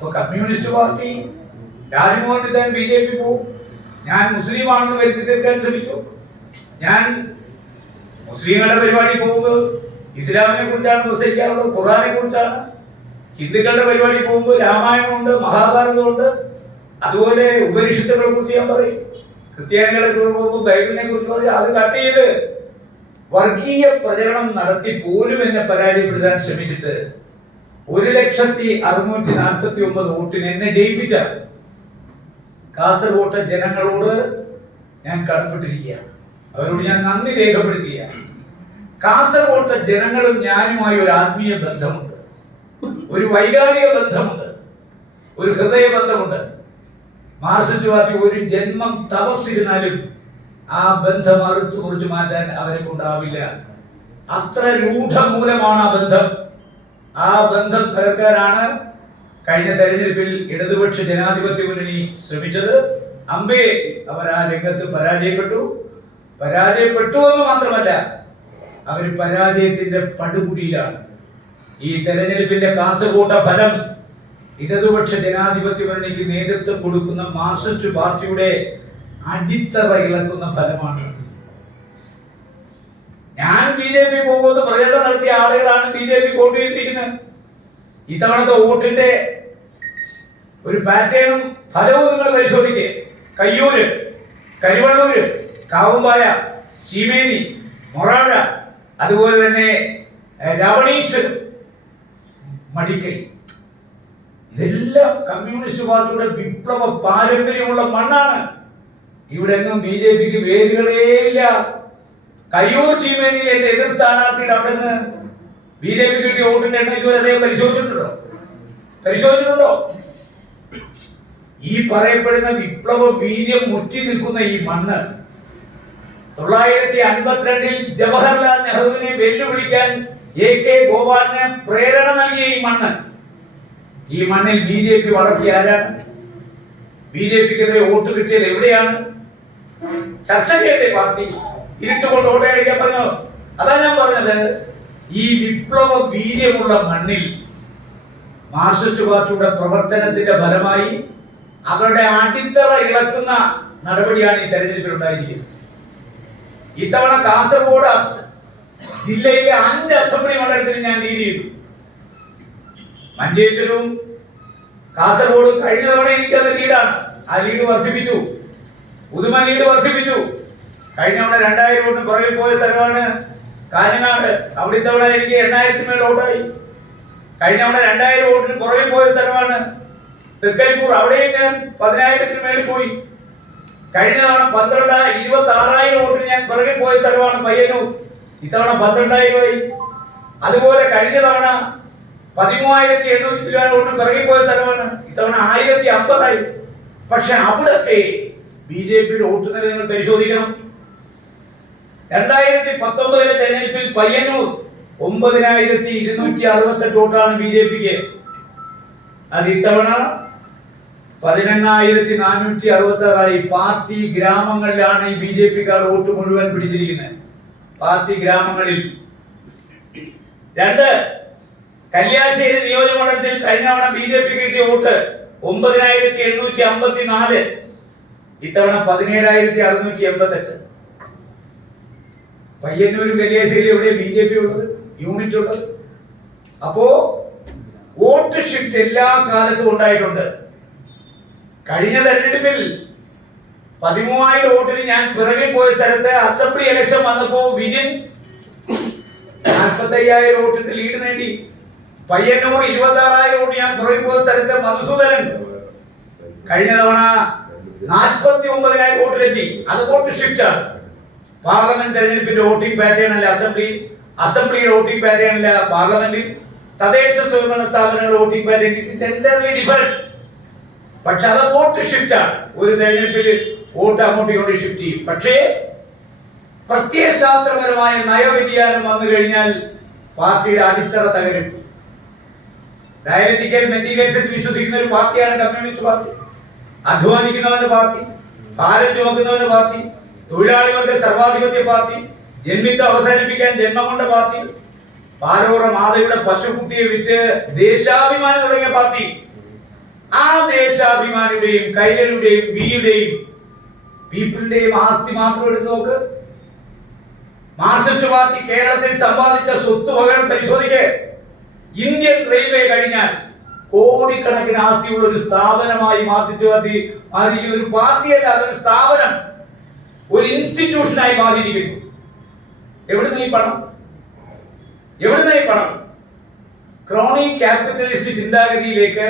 അപ്പൊ communist party Rajmohan Unnithan BJP പോകും. ഞാൻ മുസ്ലിമാണെന്ന് വരുത്തി തീർക്കാൻ ശ്രമിച്ചു. ഞാൻ മുസ്ലിങ്ങളുടെ പരിപാടി പോകുമ്പോൾ ഇസ്ലാമിനെ കുറിച്ചാണ് പ്രസംഗിക്കാറുള്ളത്, ഖുർആനെ കുറിച്ചാണ്. ഹിന്ദുക്കളുടെ പരിപാടി പോകുമ്പോൾ രാമായണമുണ്ട്, മഹാഭാരതമുണ്ട്, അതുപോലെ ഉപനിഷത്തുകളെ കുറിച്ച് ഞാൻ പറയും. ക്രിസ്ത്യാനികളെ കുറിച്ച് പോകുമ്പോൾ ബൈബിളിനെ കുറിച്ച് പറയും. അത് കട്ട് ചെയ്ത് വർഗീയ പ്രചരണം നടത്തി പോലും എന്നെ പരാജയപ്പെടുത്താൻ ശ്രമിച്ചിട്ട് 1,649,000 വോട്ടിന് എന്നെ ജയിപ്പിച്ച കാസർഗോട്ടെ ജനങ്ങളോട് ഞാൻ കടപ്പെട്ടിരിക്കുകയാണ്. അവരോട് ഞാൻ നന്ദി രേഖപ്പെടുത്തുകയാണ്. കാസർഗോട്ടെ ജനങ്ങളും ഞാനുമായി ഒരു ആത്മീയ ബന്ധമുണ്ട്, ഒരു വൈകാരിക ബന്ധമുണ്ട്, ഒരു ഹൃദയ ബന്ധമുണ്ട്. മാർക്സിസ്റ്റ് പാർട്ടി ഒരു ജന്മം തപസ്സിരുന്നാലും ആ ബന്ധം അറുത്തു കുറിച്ച് മാറ്റാൻ അവരെ കൊണ്ടാവില്ല. അത്ര രൂഢമൂലമാണ് ആ ബന്ധം. ആ ബന്ധം തകർക്കാനാണ് കഴിഞ്ഞ തെരഞ്ഞെടുപ്പിൽ ഇടതുപക്ഷ ജനാധിപത്യ മുന്നണി ശ്രമിച്ചത്. അമ്പേ അവർ ആ രംഗത്ത് പരാജയപ്പെട്ടു എന്ന് മാത്രമല്ല, അവർ പരാജയത്തിന്റെ പടുകുടിയിലാണ്. ഈ തെരഞ്ഞെടുപ്പിന്റെ കാസർഗോട്ട ഫലം ഇടതുപക്ഷ ജനാധിപത്യ മുന്നണിക്ക് നേതൃത്വം കൊടുക്കുന്ന മാർക്സിസ്റ്റ് പാർട്ടിയുടെ അടിത്തറ ഇളക്കുന്ന ഫലമാണ്. ഞാൻ BJP പോകുമെന്ന് പ്രചരണം നടത്തിയ ആളുകളാണ് BJP വോട്ട് ചെയ്തിരിക്കുന്നത്. ഇത്തവണത്തെ വോട്ടിന്റെ ഒരു പാറ്റേണും ഫലവും നിങ്ങൾ പരിശോധിക്കുക. കയ്യൂര്, കരിവള്ളൂര്, കാവുമ്പായ, ചീമേനി, മൊറാഴ, അതുപോലെ തന്നെ രവണീഷ്, മടിക്കൈ, ഇതെല്ലാം കമ്മ്യൂണിസ്റ്റ് പാർട്ടിയുടെ വിപ്ലവ പാരമ്പര്യമുള്ള മണ്ണാണ്. ഇവിടെ ഒന്നും BJPക്ക് വേരുകളേ ഇല്ല. കയ്യൂർ ചീമേനിയിൽ എന്റെ എതിർ സ്ഥാനാർത്ഥിയുടെ അവിടെ നിന്ന് BJP കിട്ടിയ വോട്ടിന്റെ എണ്ണം ഇതുവരെ അദ്ദേഹം പരിശോധിച്ചിട്ടുണ്ടോ? ഈ പറയപ്പെടുന്ന വിപ്ലവ വീര്യം മുറ്റി നിൽക്കുന്ന ഈ മണ്ണ് 952 ജവഹർലാൽ നെഹ്റുവിനെ വെല്ലുവിളിക്കാൻ AK ഗോപാലിന് പ്രേരണ നൽകിയ ഈ മണ്ണിൽ BJP വളർത്തിയ ആരാണ്? BJPക്കെതിരെ വോട്ട് കിട്ടിയത് എവിടെയാണ്? ചർച്ച ചെയ്യട്ടെ പാർട്ടി. ഇരുട്ടുകൊണ്ട് വോട്ടടിക്കാൻ പറഞ്ഞോ? അതാ ഞാൻ പറഞ്ഞത്. ഈ വിപ്ലവ വീര്യമുള്ള മണ്ണിൽ മാർക്സിസ്റ്റ് പാർട്ടിയുടെ പ്രവർത്തനത്തിന്റെ ഫലമായി അവരുടെ അടിത്തറ ഇളക്കുന്ന നടപടിയാണ് ഈ തെരഞ്ഞെടുപ്പിൽ ഉണ്ടായിരിക്കുന്നത്. ഇത്തവണ കാസർഗോഡ് ജില്ലയിലെ 5 അസംബ്ലി മണ്ഡലത്തിൽ ഞാൻ ലീഡ് ചെയ്തു. മഞ്ചേശ്വരവും കാസർഗോഡും കഴിഞ്ഞ തവണ എനിക്കത് ലീഡാണ്. ആ ലീഡ് വർദ്ധിപ്പിച്ചു. ഉദുമ ലീഡ് വർദ്ധിപ്പിച്ചു. കഴിഞ്ഞ തവണ 2000 വോട്ടിന് പുറകെ പോയ സ്ഥലമാണ് കാഞ്ഞങ്ങാട്. അവിടെ ഇത്തവണ എനിക്ക് 8000 മേൽ വോട്ടായി. കഴിഞ്ഞ തവണ 2000 വോട്ടിന് പുറകെ പോയ സ്ഥലമാണ് തൃക്കരിപ്പൂർ. അവിടെയും ഞാൻ 10,000 മേളിൽ പോയി. കഴിഞ്ഞ തവണ 26,000 വോട്ടിന് ഞാൻ പുറകെ പോയ സ്ഥലമാണ് പയ്യന്നൂർ. ഇത്തവണ 12,000 അതുപോലെ കഴിഞ്ഞ തവണ 13,800 വോട്ടിന് പിറകെ പോയ സ്ഥലമാണ്. ഇത്തവണ 1,050. പക്ഷെ അവിടൊക്കെ BJPയുടെ വോട്ട് നില നിങ്ങൾ പരിശോധിക്കണം. 2019 തെരഞ്ഞെടുപ്പിൽ പയ്യന്നൂർ 9,268 വോട്ടാണ് BJPക്ക്. അത് ഇത്തവണ 18,466. പാർട്ടി ഗ്രാമങ്ങളിലാണ് ഈ BJPക്കാർ വോട്ട് മുഴുവൻ പിടിച്ചിരിക്കുന്നത്. പാർട്ടി ഗ്രാമങ്ങളിൽ. 2, കല്യാശ്ശേരി നിയോജകമണ്ഡലത്തിൽ കഴിഞ്ഞ തവണ BJPക്ക് കിട്ടിയ വോട്ട് 9,854. ഇത്തവണ 17,688. പയ്യന്നൂരും കല്യാശ്ശേരിയും എവിടെ BJP ഉള്ളത്, യൂണിറ്റ് ഉള്ളത്? അപ്പോ വോട്ട് ഷിഫ്റ്റ് എല്ലാ കാലത്തും ഉണ്ടായിട്ടുണ്ട്. കഴിഞ്ഞ തെരഞ്ഞെടുപ്പിൽ 13,000 വോട്ടിന് ഞാൻ പിറകെ പോയ സ്ഥലത്ത് അസംബ്ലി ഇലക്ഷൻ വന്നപ്പോ വിജിൻ 45,000 വോട്ടിന്റെ ലീഡ് നേടി. പയ്യന്നൂർ 26,000 വോട്ട് ഞാൻ പുറകെ പോയ സ്ഥലത്ത് മധുസൂദനൻ കഴിഞ്ഞ തവണ 49,000 വോട്ടിലെത്തി. അത് വോട്ട് ഷിഫ്റ്റ് ആണ്. പാർലമെന്റ് തെരഞ്ഞെടുപ്പിന്റെ വോട്ടിംഗ് പാറ്റേൺ അല്ല അസംബ്ലിയുടെ വോട്ടിംഗ് പാറ്റേൺ അല്ല പാർലമെന്റിൽ. തദ്ദേശ സ്വയംഭരണ സ്ഥാപനങ്ങളുടെ വോട്ടിംഗ് പാറ്റേൺ ഡിഫറെന്റ്. പക്ഷെ അത് വോട്ട് ഷിഫ്റ്റ് ആണ്. ഒരു തെരഞ്ഞെടുപ്പിൽ വോട്ട് അങ്ങോട്ടും ഇങ്ങോട്ടും ഷിഫ്റ്റ് ചെയ്യും. പക്ഷേ പ്രത്യയശാസ്ത്രപരമായ നയവ്യതിയാനം വന്നു കഴിഞ്ഞാൽ പാർട്ടിയുടെ അടിത്തറ തകരും. ഡയലക്റ്റിക്കൽ മെറ്റീരിയൽസിൽ വിശ്വസിക്കുന്ന ഒരു പാർട്ടിയാണ് കമ്മ്യൂണിസ്റ്റ് പാർട്ടി. അധ്വാനിക്കുന്നവന്റെ പാർട്ടി, ഭാരം ചുമക്കുന്നവന്റെ പാർട്ടി, തൊഴിലാളി വർഗ സർവാധിപത്യ പാർട്ടി, ജന്മിത്വം അവസാനിപ്പിക്കാൻ ജന്മം കൊണ്ട പാർട്ടി, പാലോറ മാതയുടെ പശുക്കുട്ടിയെ വിറ്റ് ദേശാഭിമാനം തുടങ്ങിയ പാർട്ടി. ആ ദേശാഭിമാനിയുടെയും കൈരളുടെയും വിയുടെയും പീപ്പിളിന്റെയും ആസ്തി മാത്രം എടുത്തു നോക്ക്. മാർക്സിസ്റ്റ് പാർട്ടി കേരളത്തിൽ സമ്പാദിച്ച സ്വത്തുവകകൾ പരിശോധിക്ക്. ഇന്ത്യൻ റെയിൽവേ കഴിഞ്ഞാൽ കോടിക്കണക്കിന് ആസ്തിയുള്ള ഒരു സ്ഥാപനമായി മാർക്സിസ്റ്റ് പാർട്ടി മാറിയിരിക്കുന്ന ഒരു പാർട്ടിയല്ല, അതൊരു സ്ഥാപനം, ഒരു ഇൻസ്റ്റിറ്റ്യൂഷനായി മാറിയിരിക്കുന്നു. എവിടുന്ന് ഈ പണം? എവിടുന്ന് ഈ പണം? ക്രോണി ക്യാപിറ്റലിസ്റ്റ് ചിന്താഗതിയിലേക്ക്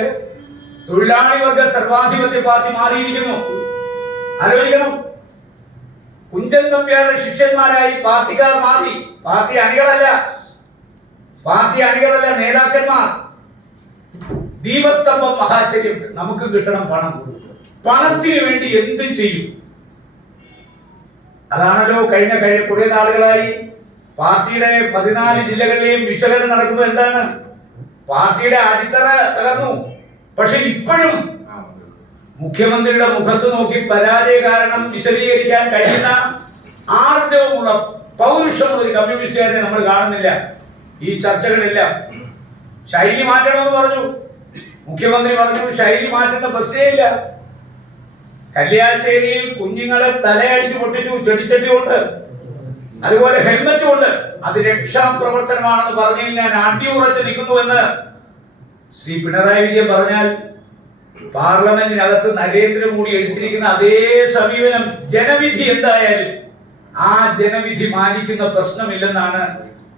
തൊഴിലാളി വർഗ സർവാധിപത്യ പാർട്ടി മാറിയിരിക്കുന്നു. ആലോചിക്കണം. കുഞ്ചൻ നമ്പ്യാരുടെ ശിഷ്യന്മാരായി പാർട്ടിക്കാർ മാറി. പാർട്ടി അണികളല്ല, നേതാക്കന്മാർ. ദീപസ്തംഭം മഹാചര്യം. നമുക്ക് കിട്ടണം പണം. പണത്തിന് വേണ്ടി എന്തും ചെയ്യും. അതാണല്ലോ കഴിഞ്ഞ കുറെ നാളുകളായി പാർട്ടിയുടെ 14 ജില്ലകളിലെയും വിശകലനം നടക്കുമ്പോൾ എന്താണ്? പാർട്ടിയുടെ അടിത്തറ തകർന്നു. പക്ഷെ ഇപ്പോഴും മുഖ്യമന്ത്രിയുടെ മുഖത്ത് നോക്കി പരാജയ കാരണം വിശദീകരിക്കാൻ കഴിയുന്ന ആർജവമുള്ള പൗരുഷമുള്ള ഒരു കമ്മ്യൂണിസ്റ്റുകാരെ നമ്മൾ കാണുന്നില്ല. ഈ ചർച്ചകളെല്ലാം ശൈലി മാറ്റണമെന്ന് പറഞ്ഞു. മുഖ്യമന്ത്രി പറഞ്ഞു ശൈലി മാറ്റുന്ന പ്രശ്നേ ഇല്ല. കല്യാശ്ശേരിയിൽ കുഞ്ഞുങ്ങളെ തലയടിച്ചു പൊട്ടിച്ചു ചെടിച്ചട്ടി കൊണ്ട്, അതുപോലെ ഹെൽമറ്റ് കൊണ്ട്. അത് രക്ഷാപ്രവർത്തനമാണെന്ന് പറഞ്ഞതിൽ ഞാൻ അടിയുറച്ച് നിൽക്കുന്നുവെന്ന് ശ്രീ പിണറായി വിജയൻ പറഞ്ഞാൽ പാർലമെന്റിനകത്ത് നരേന്ദ്രമോദി എടുത്തിരിക്കുന്ന അതേ സമീപനം ജനവിധി എന്തായാലും ആ ജനവിധി മാനിക്കുന്ന പ്രശ്നമില്ലെന്നാണ്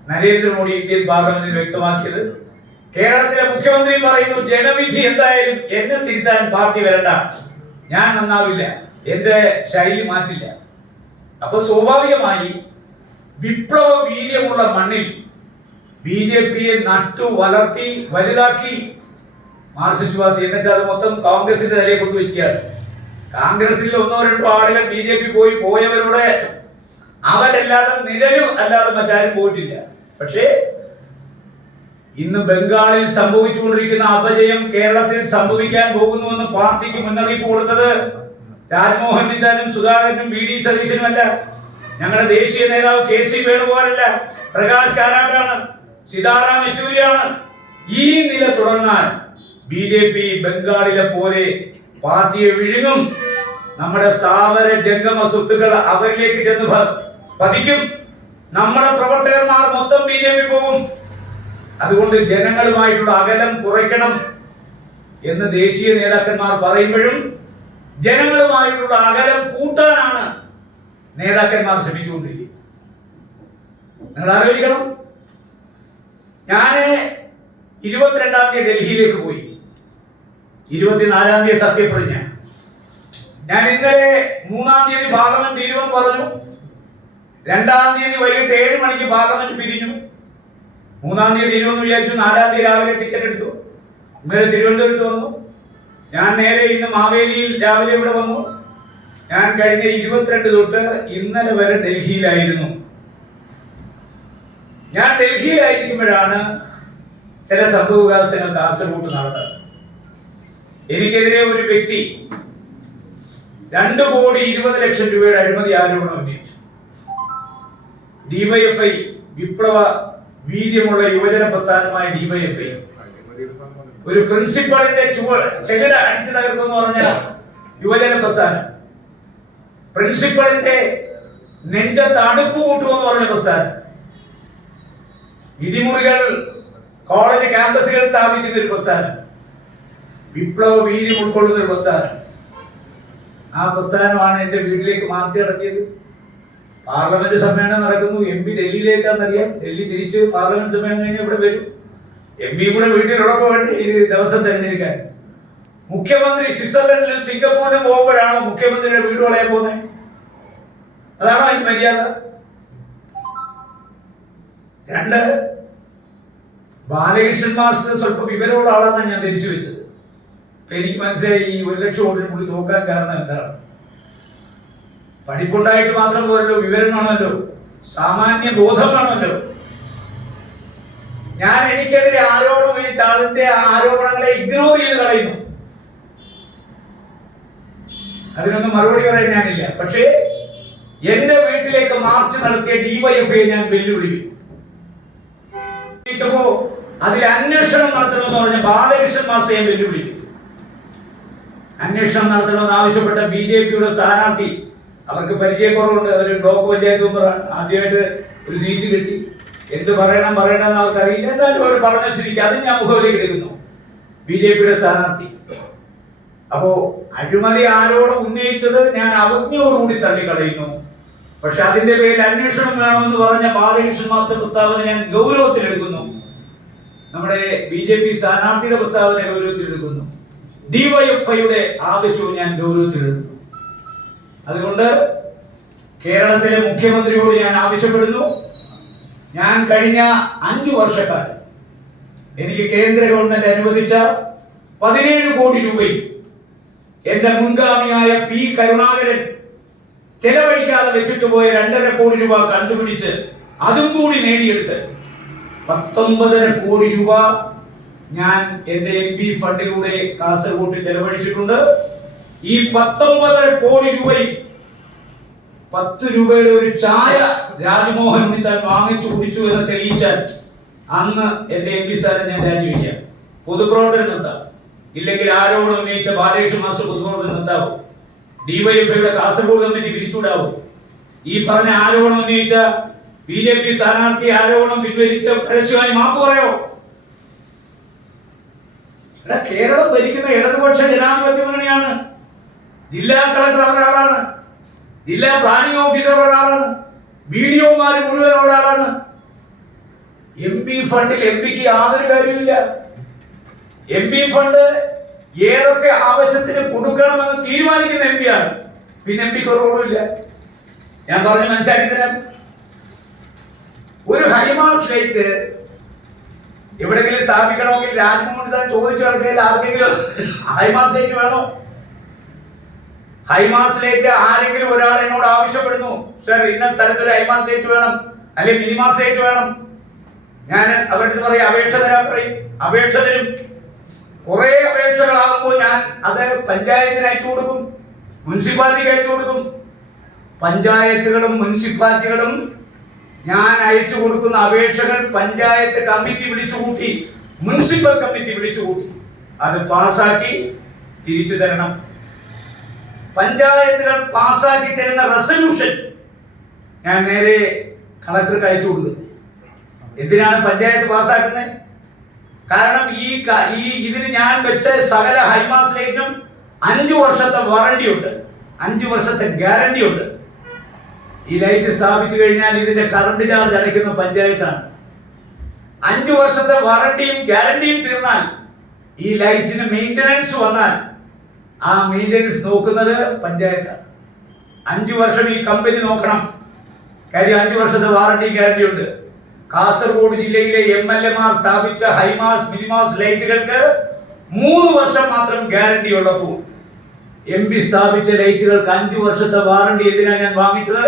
നരേന്ദ്രമോദി ഇന്ത്യൻ പാർലമെന്റിൽ വ്യക്തമാക്കിയത്. കേരളത്തിലെ മുഖ്യമന്ത്രി പറയുന്നു ജനവിധി എന്തായാലും എന്നെ തിരുത്താൻ പാർട്ടി വരണ്ട, ഞാൻ നന്നാവില്ല, എന്റെ ശൈലി മാറ്റില്ല. അപ്പൊ സ്വാഭാവികമായി വിപ്ലവ വീര്യമുള്ള മണ്ണിൽ ബിജെപിയെ നട്ടു വളർത്തി വലുതാക്കി മാർക്സിസ്റ്റ് പാർട്ടി. എന്നിട്ട് അത് മൊത്തം കോൺഗ്രസിന്റെ തലയെ കൊണ്ടുവയ്ക്കുകയാണ്. കോൺഗ്രസിൽ 1-2 ആളുകൾ ബിജെപി പോയവരുടെ അവരല്ലാതെ നിഴലും അല്ലാതെ മറ്റാരും പോയിട്ടില്ല. പക്ഷേ ഇന്ന് ബംഗാളിൽ സംഭവിച്ചുകൊണ്ടിരിക്കുന്ന അപജയം കേരളത്തിൽ സംഭവിക്കാൻ പോകുന്നുവെന്ന് പാർട്ടിക്ക് മുന്നറിയിപ്പ് കൊടുത്തത് രാജ്മോഹൻ ഉണ്ണിത്താനും സുധാകരനും വി ഡി സതീശനുമല്ല, ഞങ്ങളുടെ ദേശീയ നേതാവ് കെ സി വേണുഗോപാലല്ല, പ്രകാശ് കാരാട്ടാണ്, സീതാറാം യെച്ചൂരിയാണ്. ഈ നില തുടർന്നാൽ ബിജെപി ബംഗാളിലെ പോലെ പാർട്ടിയെ വിഴുങ്ങും. നമ്മുടെ സ്ഥാവര ജംഗമ സ്വത്തുക്കൾ അവരിലേക്ക് ചെന്ന് പതിക്കും. നമ്മുടെ പ്രവർത്തകന്മാർ മൊത്തം ബിജെപി പോകും. അതുകൊണ്ട് ജനങ്ങളുമായിട്ടുള്ള അകലം കുറയ്ക്കണം എന്ന് ദേശീയ നേതാക്കന്മാർ പറയുമ്പോഴും ജനങ്ങളുമായിട്ടുള്ള അകലം കൂട്ടാനാണ് നേതാക്കന്മാർ ശ്രമിച്ചുകൊണ്ടിരിക്കുന്നത്. നിങ്ങൾ ആലോചിക്കണം. ഞാന് 22-ാം തീയതി ഡൽഹിയിലേക്ക് പോയി. 24-ാം തീയതി സത്യപ്രതിജ്ഞ. ഞാൻ ഇന്നലെ 3-ാം തീയതി പാർലമെന്റ് തീരുമെന്ന് പറഞ്ഞു. 2-ാം തീയതി വൈകിട്ട് 7 മണിക്ക് പാർലമെന്റ് പിരിഞ്ഞു. 3-ാം തീയതി തീരുമെന്ന് വിചാരിച്ചു. 4-ാം തീയതി രാവിലെ ടിക്കറ്റ് എടുത്തു. ഇന്നലെ തിരുവനന്തപുരത്ത് വന്നു. ഞാൻ നേരെ ഇന്ന് മാവേലിയിൽ രാവിലെ ഇവിടെ വന്നു. ഞാൻ കഴിഞ്ഞ 22 തൊട്ട് ഇന്നലെ വരെ ഡൽഹിയിലായിരുന്നു. ഞാൻ ഡൽഹിയിലായിരിക്കുമ്പോഴാണ് ചില സംഭവവികാസങ്ങൾ കാസർഗോഡ് നടന്നത്. എനിക്കെതിരെ ഒരു വ്യക്തി 2,20,00,000 രൂപയുടെ അഴിമതി ആരോപണം ഉന്നയിച്ചു. ഡിവൈഎഫ്ഐ, വിപ്ലവ വീര്യമുള്ള യുവജന പ്രസ്ഥാനമായ ഡിവൈഎഫ്ഐ ഒരു പ്രിൻസിപ്പളിന്റെ ചെകിട അടിച്ചു തകർത്തെന്ന് പറഞ്ഞ യുവജന പ്രസ്ഥാനം, പ്രിൻസിപ്പളിന്റെ നെഞ്ചത്ത് അടുപ്പ് കൂട്ടുമെന്ന് പറഞ്ഞ പ്രസ്ഥാനം, ഇടിമുറികൾ കോളേജ് ക്യാമ്പസുകൾ സ്ഥാപിക്കുന്ന ഒരു പ്രസ്ഥാനം, വിപ്ലവ വീര്യം ഉൾക്കൊള്ളുന്ന ഒരു പ്രസ്ഥാനം. ആ പ്രസ്ഥാനമാണ് എന്റെ വീട്ടിലേക്ക് മാർച്ച് നടത്തിയത്. പാർലമെന്റ് സമ്മേളനം നടക്കുന്നു. MP ഡൽഹിയിലേക്കാണെന്നറിയാം. ഡൽഹി തിരിച്ച് പാർലമെന്റ് സമ്മേളനം കഴിഞ്ഞ് ഇവിടെ വരും. MP കൂടെ വീട്ടിലുള്ളപ്പോൾ വേണ്ടി ഈ ദിവസം തിരഞ്ഞെടുക്കാൻ. മുഖ്യമന്ത്രി സ്വിറ്റ്സർലൻഡിലും സിംഗപ്പൂരിലും പോകുമ്പോഴാണ് മുഖ്യമന്ത്രിയുടെ വീട് കളയാൻ പോകുന്നത്. അതാണോ അതിന് മര്യാദ? 2, ബാലകൃഷ്ണൻ മാസ്റ്റർ സ്വല്പം വിവരമുള്ള ആളാണെന്നാണ് ഞാൻ ധരിച്ചു വെച്ചത്. അപ്പൊ എനിക്ക് മനസ്സിലായി ഈ 1,00,000 വോട്ടിന് പുള്ളി തോക്കാൻ കാരണം എന്താണ്. പഠിപ്പുണ്ടായിട്ട് മാത്രം പോരല്ലോ, വിവരം വേണമല്ലോ, സാമാന്യ ബോധം വേണമല്ലോ. ഞാൻ എനിക്കെതിരെ ആരോപണം ഉന്നയിച്ച ആളിന്റെ ആ ആരോപണങ്ങളെ ഇഗ്നോർ ചെയ്ത് കളയുന്നു. അതിനൊന്നും മറുപടി പറയാൻ ഞാനില്ല. പക്ഷേ എന്റെ വീട്ടിലേക്ക് മാർച്ച് നടത്തിയ ഡിവൈഎഫ്ഐ ഞാൻ വെല്ലുവിളിക്കും. അതിൽ അന്വേഷണം നടത്തണമെന്ന് പറഞ്ഞ ബാലകൃഷ്ണൻ മാസ്റ്റർ ഞാൻ വെല്ലുവിളിക്കും. അന്വേഷണം നടത്തണമെന്ന് ആവശ്യപ്പെട്ട BJP-യുടെ സ്ഥാനാർത്ഥി, അവർക്ക് പരിചയക്കുറവുണ്ട്, അവർ ബ്ലോക്ക് പഞ്ചായത്ത് മെമ്പറാണ്, ആദ്യമായിട്ട് ഒരു സീറ്റ് കിട്ടി, എന്ത് പറയണമെന്ന് അവർക്കറിയില്ല, എന്നാലും അവർ പറഞ്ഞ സ്ഥിതിക്ക് അതും ഞാൻ മുഖവിലേക്ക് എടുക്കുന്നു. BJP-യുടെ സ്ഥാനാർത്ഥി അപ്പോ അഴിമതി ആരോടും ഉന്നയിച്ചത് ഞാൻ അവജ്ഞയോടുകൂടി തള്ളിക്കളയുന്നു. പക്ഷെ അതിന്റെ പേരിൽ അന്വേഷണം വേണമെന്ന് പറഞ്ഞ ബാലകൃഷ്ണൻ മാസ്റ്റർ പ്രസ്താവന ഞാൻ ഗൗരവത്തിലെടുക്കുന്നു. നമ്മുടെ BJP സ്ഥാനാർത്ഥിയുടെ പ്രസ്താവന ഗൗരവത്തിലെടുക്കുന്നു. DYFIയുടെ ആവശ്യവും ഞാൻ ഗൗരവത്തിലെടുക്കുന്നു. അതുകൊണ്ട് കേരളത്തിലെ മുഖ്യമന്ത്രിയോട് ഞാൻ ആവശ്യപ്പെടുന്നു, ഞാൻ കഴിഞ്ഞ 5 വർഷക്കാലം എനിക്ക് കേന്ദ്ര ഗവൺമെന്റ് അനുവദിച്ച 17 കോടി രൂപയും എന്റെ മുൻഗാമിയായ P. കരുണാകരൻ ചെലവഴിക്കാതെ വെച്ചിട്ട് പോയ 2.5 കോടി രൂപ കണ്ടുപിടിച്ച് അതും കൂടി നേടിയെടുത്ത് 19.5 കോടി രൂപ ഞാൻ എന്റെ MP ഫണ്ടിലൂടെ കാസർഗോഡ് ചെലവഴിച്ചിട്ടുണ്ട്. ഈ 19.5 കോടി രൂപയും 10 രൂപയുടെ ഒരു ചായ രാജ്മോഹൻ ഉണ്ണിത്താൻ വാങ്ങിച്ചു കുടിച്ചു എന്ന് തെളിയിച്ചാൽ അന്ന് എന്റെ MP സ്ഥാനം ഞാൻ രാജിവെക്കാം. പൊതുപ്രവർത്തനം നിർത്താം, ഇല്ലെങ്കിൽ ആരോപണം ഉന്നയിച്ച ബാലകൃഷ്ണൻ മാസ്റ്റർ പൊതുപ്രവർത്തനം നിർത്താവും. DYFIയുടെ കാസർഗോഡ് കമ്മിറ്റി പിരിച്ചുവിടാവും. ഈ പറഞ്ഞ ആരോപണം ഉന്നയിച്ച BJP സ്ഥാനാർത്ഥി ആരോപണം പിൻവലിച്ച് പരസ്യമായി മാപ്പ് പറയോ? കേരളം ഭരിക്കുന്ന ഇടതുപക്ഷ ജനാധിപത്യ മുന്നണിയാണ്. ജില്ലാ കളക്ടർ ഒരാളാണ്, ജില്ലാ പ്ലാനിംഗ് ഓഫീസർ ഒരാളാണ്, BDOമാര് മുഴുവൻ ഒരാളാണ്. MP ഫണ്ടിൽ MPക്ക് യാതൊരു കാര്യമില്ല. MP ഫണ്ട് ഏതൊക്കെ ആവശ്യത്തിന് കൊടുക്കണമെന്ന് തീരുമാനിക്കുന്ന MP ആണ്. പിന്നെ MPക്ക് ഒരു റോളുമില്ല. ഞാൻ പറഞ്ഞ് മനസ്സിലാക്കി തരാം. ഒരു ഹൈമാസ് ലൈറ്റ് എവിടെയെങ്കിലും സ്ഥാപിക്കണമെങ്കിൽ രാജ്മോഹൻ താൻ ചോദിച്ചു കിടക്കയിൽ ആർക്കെങ്കിലും ഹൈമാസ് ലൈറ്റ് വേണോ? ഹൈമാസ് ലൈറ്റ് ആരെങ്കിലും ഒരാൾ എന്നോട് ആവശ്യപ്പെടുന്നു, സർ ഇന്ന സ്ഥലത്തൊരു ഹൈമാസ് ലൈറ്റ് വേണം, അല്ലെങ്കിൽ മിനിമാസ് ലൈറ്റ് വേണം, ഞാൻ അവരുടെ പറയും അപേക്ഷ തരാൻ പറയും. അപേക്ഷ തരും. കുറെ അപേക്ഷകളാകുമ്പോൾ ഞാൻ അത് പഞ്ചായത്തിന് അയച്ചു കൊടുക്കും, മുനിസിപ്പാലിറ്റിക്ക് അയച്ചു കൊടുക്കും. പഞ്ചായത്തുകളും മുനിസിപ്പാലിറ്റികളും ഞാൻ അയച്ചു കൊടുക്കുന്ന അപേക്ഷകൾ പഞ്ചായത്ത് കമ്മിറ്റി വിളിച്ചുകൂട്ടി, മുനിസിപ്പൽ കമ്മിറ്റി വിളിച്ചുകൂട്ടി അത് പാസാക്കി തിരിച്ചു തരണം. പഞ്ചായത്തുകൾ പാസാക്കി തരുന്ന റെസല്യൂഷൻ ഞാൻ നേരെ കളക്ടർക്ക് അയച്ചു കൊടുക്കുന്നത്. എന്തിനാണ് പഞ്ചായത്ത് പാസാക്കുന്നത്? കാരണം ഇതിന് ഞാൻ വെച്ച സകല ഹൈമാസ് ലൈറ്റിനും 5 വർഷത്തെ വാറണ്ടി ഉണ്ട്, 5 വർഷത്തെ ഗ്യാരണ്ടി ഉണ്ട്. ഈ ലൈറ്റ് സ്ഥാപിച്ചു കഴിഞ്ഞാൽ ഇതിന്റെ കറണ്ട് ചാർജ് അടയ്ക്കുന്ന പഞ്ചായത്താണ്. 5 വർഷത്തെ വാറണ്ടിയും ഗ്യാരണ്ടിയും തീർന്നാൽ ഈ ലൈറ്റിന് മെയിൻ്റനൻസ് വന്നാൽ ആ മെയിൻ്റനൻസ് നോക്കുന്നത് പഞ്ചായത്താണ്. 5 വർഷം ഈ കമ്പനി നോക്കണം. കാര്യം 5 വർഷത്തെ വാറണ്ടി ഗ്യാരണ്ടി ഉണ്ട്. കാസർഗോഡ് ജില്ലയിലെ MLAമാർ സ്ഥാപിച്ച ഹൈമാസ് മിനിമാസ് ലൈറ്റുകൾക്ക് 3 വർഷം മാത്രം ഗ്യാരണ്ടി ഉള്ളപ്പോൾ MP സ്ഥാപിച്ച ലൈറ്റുകൾക്ക് 5 വർഷത്തെ വാറണ്ടി എന്തിനാണ് ഞാൻ വാങ്ങിച്ചത്?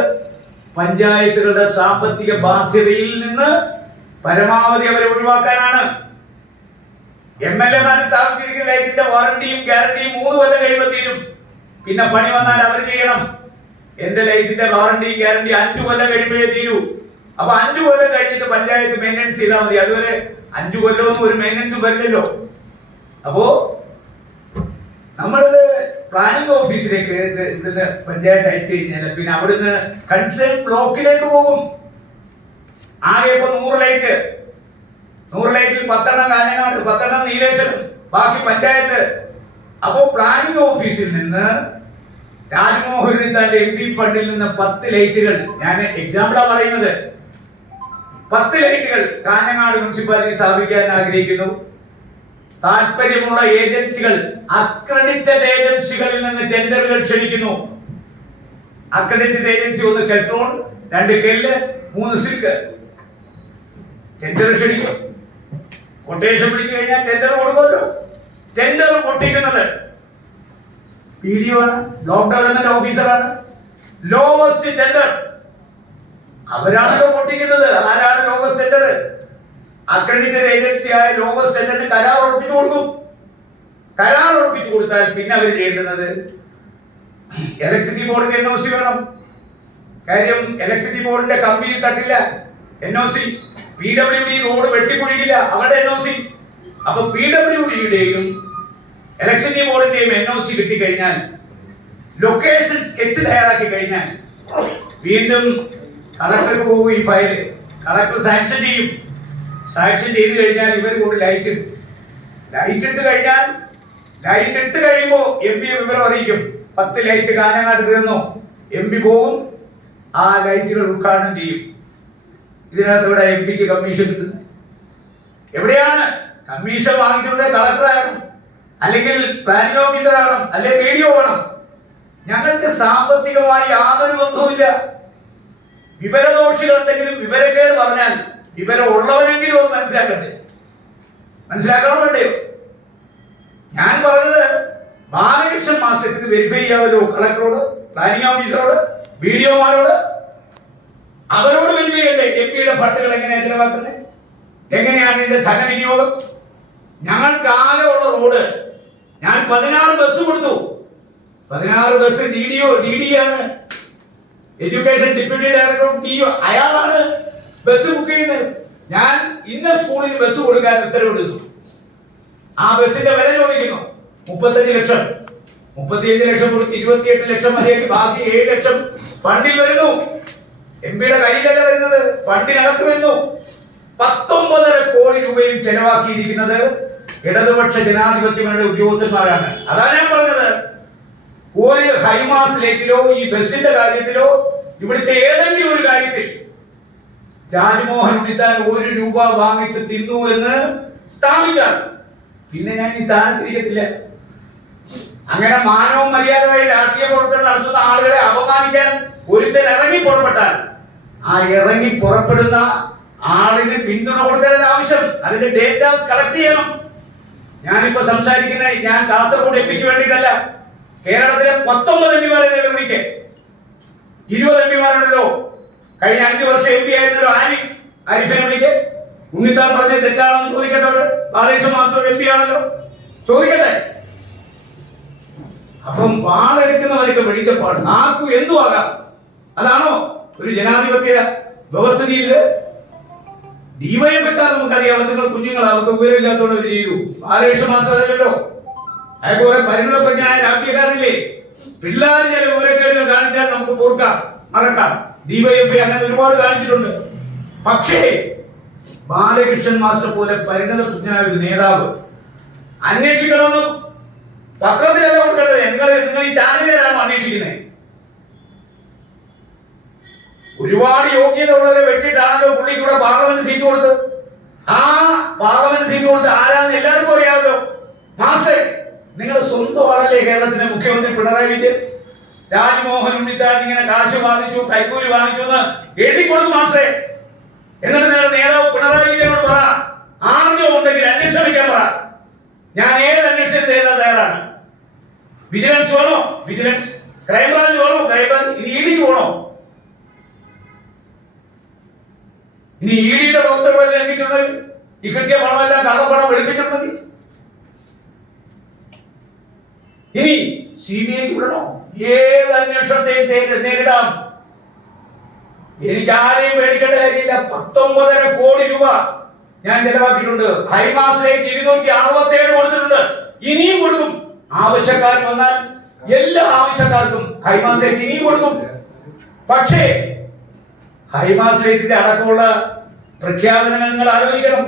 പഞ്ചായത്തുകളുടെ സാമ്പത്തിക ബാധ്യതയിൽ നിന്ന് പരമാവധി അവരെ ഒഴിവാക്കാനാണ്. MLAമാർ സ്ഥാപിച്ചിരിക്കുന്ന ലൈറ്റിന്റെ വാറണ്ടിയും ഗ്യാരണ്ടിയും 3 കൊല്ലം കഴിയുമ്പോൾ തീരും. പിന്നെ പണി വന്നാൽ അവർ ചെയ്യണം. എന്റെ ലൈറ്റിന്റെ വാറണ്ടിയും ഗ്യാരണ്ടി 5 കൊല്ലം കഴിയുമ്പോഴേ തീരൂ. അപ്പൊ 5 കൊല്ലം കഴിഞ്ഞിട്ട് പഞ്ചായത്ത് മെയിൻ്റനൻസ് ചെയ്താൽ മതി. അതുവരെ 5 കൊല്ലമൊന്നും ഒരു മെയിൻ്റനൻസും വരില്ലല്ലോ. അപ്പോ നമ്മളിത് പ്ലാനിംഗ് ഓഫീസിലേക്ക് ഇവിടുന്ന് പഞ്ചായത്ത് അയച്ചു കഴിഞ്ഞാൽ പിന്നെ അവിടുന്ന് കൺസേൺ ബ്ലോക്കിലേക്ക് പോകും. ആകെ ഇപ്പൊ 100 ലൈറ്റ്, 100 ലൈറ്റിൽ 10 കാഞ്ഞങ്ങാട്, 10 നീലേശ്വരം, ബാക്കി പഞ്ചായത്ത്. അപ്പോ പ്ലാനിംഗ് ഓഫീസിൽ നിന്ന് രാജ്മോഹൻ തന്റെ MP ഫണ്ടിൽ നിന്ന് 10 ലൈറ്റുകൾ, ഞാൻ എക്സാമ്പിളാ പറയുന്നത്, 10 ലൈറ്റുകൾ കാഞ്ഞങ്ങാട് മുനിസിപ്പാലിറ്റി സ്ഥാപിക്കാൻ ആഗ്രഹിക്കുന്നു. താല്പര്യമുള്ള ഏജൻസികൾ, അക്രഡിറ്റഡ് ഏജൻസികളിൽ നിന്ന് ടെൻഡറുകൾ ക്ഷണിക്കുന്നു. Accredited agency 1 Keltron, 2 KEL, 3 SILK. Tender ക്ഷണിക്കും. കൊട്ടേഷൻ വിളിച്ചു കഴിഞ്ഞാൽ ടെൻഡർ കൊടുക്കുമല്ലോ. ടെൻഡർ പൊട്ടിക്കുന്നത് BDO ആണ്, ബ്ലോക്ക് ഡെവലപ്മെന്റ് ഓഫീസറാണ്. ലോവസ്റ്റ് ടെൻഡർ അവരാണല്ലോ പൊട്ടിക്കുന്നത്. ആരാണ് ലോവസ്റ്റ് ടെൻഡർ? അക്രഡിറ്റഡ് ഏജൻസിയായ ലോവസ്റ്റ് ടെൻഡറിന് കരാർ ഉറപ്പിച്ചു കൊടുക്കും. കരാർ ഉറപ്പിച്ചു കൊടുത്താൽ പിന്നെ അവർ ചെയ്യേണ്ടുന്നത് ഇലക്ട്രിസിറ്റി ബോർഡിന്റെ NOC വേണം. കാര്യം ഇലക്ട്രിസിറ്റി ബോർഡിന്റെ കമ്പിയിൽ തട്ടില്ല NOC. PWD റോഡ് വെട്ടിക്കുഴിയില്ല, അവരുടെ NOC. അപ്പൊ PWDയുടെയും ഇലക്ഷൻ ബോർഡിന്റെയും NOC കിട്ടിക്കഴിഞ്ഞാൽ, ലൊക്കേഷൻ സ്കെച്ച് തയ്യാറാക്കി കഴിഞ്ഞാൽ വീണ്ടും കളക്ടർക്ക് പോകും. ഈ ഫയല് കളക്ടർ സാങ്ഷൻ ചെയ്യും. സാങ്ഷൻ ചെയ്ത് കഴിഞ്ഞാൽ ഇവർ കൊണ്ട് ലൈറ്റ് ഇടും. ലൈറ്റ് ഇട്ട് കഴിയുമ്പോൾ MP വിവരം അറിയിക്കും. 10 ലൈറ്റ് കാഞ്ഞങ്ങാട്ട് തീർന്നു. MP പോകും, ആ ലൈറ്റുകൾ ഉദ്ഘാടനം ചെയ്യും. ഇതിനകത്ത് ഇവിടെ MP കമ്മീഷൻ കിട്ടുന്നത് എവിടെയാണ്? കമ്മീഷൻ വാങ്ങിച്ചുകൊണ്ട് കളക്ടർ ആകണം, അല്ലെങ്കിൽ പ്ലാനിംഗ് ഓഫീസർ ആകണം, അല്ലെങ്കിൽ BDO വേണം. ഞങ്ങൾക്ക് സാമ്പത്തികമായി യാതൊരു ബന്ധവുമില്ല. വിവരദോഷികൾ എന്തെങ്കിലും വിവരക്കേട് പറഞ്ഞാൽ വിവരം ഉള്ളവരെങ്കിലും ഒന്ന് മനസ്സിലാക്കണോ വേണ്ടയോ? ഞാൻ പറഞ്ഞത് ബാലകൃഷ്ണൻ മാസ്റ്റർക്ക് വെരിഫൈ ചെയ്യാമല്ലോ. കളക്ടറോട്, പ്ലാനിംഗ് ഓഫീസറോട്, BDOമാരോട്, അവരോട് വെരിഫൈ ചെയ്യണ്ടേ? MP ഫണ്ടുകൾ എങ്ങനെയാണ് ചെലവാക്കുന്നത്, എങ്ങനെയാണ് ഇതിന്റെ ധനവിനിയോഗം? ഞങ്ങൾക്ക് ആകെയുള്ള റോഡ്, ഞാൻ 16 ബസ് കൊടുത്തു. 16 ബസ് DD ആണ്, education deputy director of DO, അയാളാണ് ബസ് ബുക്ക് ചെയ്യുന്നത്. ഞാൻ ഇന്ന സ്കൂളിന് ബസ് കൊടുക്കാൻ ഉത്തരവിടുന്നു. ആ ബസിന്റെ വില ചോദിക്കുന്നു 35 ലക്ഷം. 35 ലക്ഷം കൊടുത്ത് 28 ലക്ഷം മതിയാക്കി ബാക്കി 7 ലക്ഷം ഫണ്ടിൽ വരുന്നു. MP കയ്യിലല്ല വരുന്നത്, ഫണ്ടിനകത്ത് വരുന്നു. 19.5 കോടി രൂപയും ചെലവാക്കിയിരിക്കുന്നത് ഇടതുപക്ഷ ജനാധിപത്യങ്ങളുടെ ഉദ്യോഗസ്ഥന്മാരാണ്. അതാണ് ഞാൻ പറഞ്ഞത്. ഒരു ഹൈമാസ് ലേറ്റിലോ ഈ ബസിന്റെ കാര്യത്തിലോ ഇവിടുത്തെ ഏതെങ്കിലും ഒരു കാര്യത്തിൽ രാജ്മോഹൻ ഉണ്ണിത്താൻ 1 രൂപ വാങ്ങിച്ച് തിന്നു എന്ന് സ്ഥാപിച്ചാൽ പിന്നെ ഞാൻ ഈ സ്ഥാനത്തിരിക്കത്തില്ല. അങ്ങനെ മാനവും മര്യാദയായി രാഷ്ട്രീയ പ്രവർത്തനം നടത്തുന്ന ആളുകളെ അപമാനിക്കാൻ ഒരുത്തൻ ഇറങ്ങി പുറപ്പെട്ടാൽ ആ ഇറങ്ങി പുറപ്പെടുന്ന ആളിന് പിന്തുണ കൊടുക്കലാണ് ആവശ്യം. അതിന്റെ ഡേറ്റാസ് കളക്ട് ചെയ്യണം. ഞാനിപ്പോ സംസാരിക്കുന്നത് ഞാൻ കാസർഗോഡ് MP വേണ്ടിയിട്ടല്ല. കേരളത്തിലെ 19 MP-മാരെ വിളിക്ക്. 20 MP-മാരുണ്ടല്ലോ. കഴിഞ്ഞ 5 വർഷം MP ആയിരുന്നല്ലോ ആരിഫിനെ വിളിക്ക്. ഉണ്ണിത്താൻ പറഞ്ഞത് തെറ്റാണെന്ന് ചോദിക്കട്ടെ. ബാലകൃഷ്ണൻ മാസ്റ്റർ MP ആണല്ലോ, ചോദിക്കട്ടെ. അപ്പം വാളെടുക്കുന്നവർക്ക് വെളിച്ചപ്പാട് ആർക്കും എന്തു ആകാം. അതാണോ ഒരു ജനാധിപത്യ വ്യവസ്ഥിതിയിൽ? DYFക്കാർ നമുക്കറിയാം, നിങ്ങൾ കുഞ്ഞുങ്ങൾ, അവർക്ക് വിവരമില്ലാത്തോടെ അവർ ചെയ്തു. ബാലകൃഷ്ണ മാസ്റ്റർ അല്ലല്ലോ, അതുപോലെ പരിണതപ്രജ്ഞനായ രാഷ്ട്രീയക്കാരല്ലേ. പിള്ളേർ ചില വിവരക്കേടുകൾ കാണിച്ചാൽ നമുക്ക് പൊറുക്കാം, മറക്കാം. DYFI അങ്ങനെ ഒരുപാട് കാണിച്ചിട്ടുണ്ട്. പക്ഷേ ബാലകൃഷ്ണൻ മാസ്റ്റർ പോലെ പരിണതപ്രജ്ഞനായ ഒരു നേതാവ് അന്വേഷിക്കണമെന്നും പത്രത്തിലല്ല കൊടുക്കേണ്ടത്. നിങ്ങൾ ഈ ചാനലുകാരാണോ അന്വേഷിക്കുന്നത്? ഒരുപാട് യോഗ്യത ഉള്ളവരെ വെട്ടിട്ടാണല്ലോ പുള്ളിക്ക് ഇവിടെ പാർലമെന്റ് സീറ്റ് കൊടുത്തത്. ആ പാർലമെന്റ് സീറ്റ് കൊടുത്ത് ആരാന്ന് എല്ലാവർക്കും അറിയാമല്ലോ. മാസ്റ്റർ, നിങ്ങളുടെ സ്വന്തം ആളല്ലേ കേരളത്തിന്റെ മുഖ്യമന്ത്രി പിണറായി വിജയൻ? രാജ്മോഹൻ ഉണ്ണിത്താൻ ഇങ്ങനെ കാശ് വാങ്ങിച്ചു, കൈക്കൂലി വാങ്ങിച്ചു എന്ന് എഴുതി കൊടുക്കും മാസ്റ്ററെ. എന്നിട്ട് നിങ്ങളുടെ നേതാവ് പിണറായി വിജയനോട് പറ, ആർജവം ഉണ്ടെങ്കിൽ അന്വേഷണം വയ്ക്കാൻ പറ. ഞാൻ ഏത് അന്വേഷണം ചെയ്യാൻ തയ്യാറാണ്. വിജിലൻസ് വേണോ? വിജിലൻസ്. ക്രൈംബ്രാഞ്ച് വേണോ? ക്രൈംബ്രാഞ്ച്. ഇനി ED വേണോ? ഇനി ED പ്രവർത്തകർ ലംഘിച്ചിട്ടുണ്ടെങ്കിൽ ഈ കിട്ടിയ പണമെല്ലാം കള്ളപ്പണം വെളുപ്പിച്ചിട്ടുണ്ടെങ്കിൽ ഇനി CBI വിടണോ? ഏത് അന്വേഷണത്തെയും നേരിടാം. എനിക്ക് ആരെയും പേടിക്കേണ്ട കാര്യമില്ല. 19.5 കോടി രൂപ ഞാൻ ചെലവാക്കിയിട്ടുണ്ട്. ഹൈമാസിലേക്ക് 267 കൊടുത്തിട്ടുണ്ട്. ഇനിയും കൊടുക്കും. ആവശ്യക്കാർ വന്നാൽ എല്ലാ ആവശ്യക്കാർക്കും ഹൈമാസിലേക്ക് ഇനിയും കൊടുക്കും. പക്ഷേ ഹൈമാസിലേക്കിന്റെ അടക്കമുള്ള പ്രഖ്യാപനങ്ങൾ നിങ്ങൾ ആലോചിക്കണം.